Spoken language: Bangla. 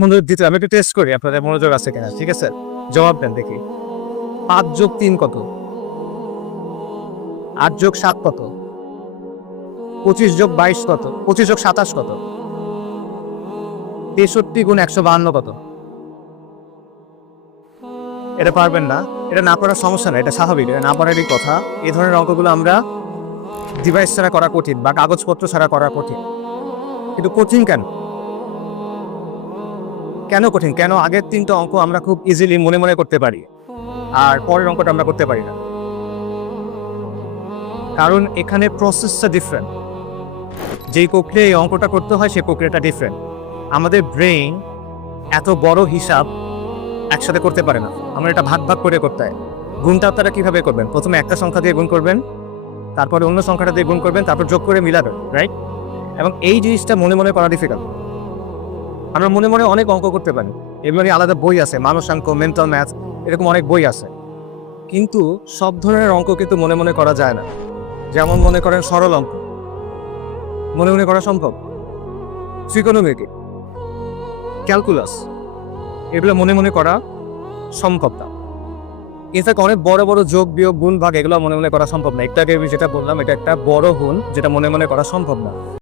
মনোযোগ দিতে আমি একটু টেস্ট করি আপনাদের মনোযোগ আছে কিনা, ঠিক আছে? জবাব দেন দেখি। 5+3 কত? 8+7 কত? 25+22 কত? 25+27 কত? 63 × 152 কত? এটা পারবেন না। এটা না পারার সমস্যা না, এটা স্বাভাবিক, এটা না পারারই কথা। এই ধরনের অঙ্কগুলো আমরা ডিভাইস ছাড়া করা কঠিন বা কাগজপত্র ছাড়া করা কঠিন। কিন্তু কঠিন কেন? কেন কঠিন? কেন আগের 3টা অঙ্ক আমরা খুব ইজিলি মনে মনে করতে পারি আর পরের অঙ্কটা আমরা করতে পারি না? কারণ এখানে প্রসেসটা ডিফারেন্ট। যেই প্রক্রিয়ায় এই অঙ্কটা করতে হয় সেই প্রক্রিয়াটা ডিফারেন্ট। আমাদের ব্রেইন এত বড় হিসাব একসাথে করতে পারে না, আমরা এটা ভাগ ভাগ করে করতে হয়। গুণটা আপনারা কিভাবে করবেন? প্রথমে একটা সংখ্যা দিয়ে গুণ করবেন, তারপরে অন্য সংখ্যাটা দিয়ে গুণ করবেন, তারপর যোগ করে মিলাবেন, রাইট? এবং এই জিনিসটা মনে মনে করা ডিফিকাল্ট। আমরা মনে মনে অনেক অঙ্ক করতে পারি, এগুলো আলাদা বই আছে, মানসাঙ্ক, মেন্টাল ম্যাথ, এরকম অনেক বই আছে। কিন্তু সব ধরনের অঙ্ক কিন্তু মনে মনে করা যায় না। যেমন মনে করেন সরল অঙ্ক মনে মনে করা সম্ভব, ত্রিকোণমিতি, ক্যালকুলাস, এগুলো মনে মনে করা সম্ভব না। ইনফ্যাক্ট অনেক বড় বড় যোগ বিয়োগ গুণ ভাগ এগুলো মনে মনে করা সম্ভব না। একটু আগে আমি যেটা বললাম, এটা একটা বড় গুণ যেটা মনে মনে করা সম্ভব না।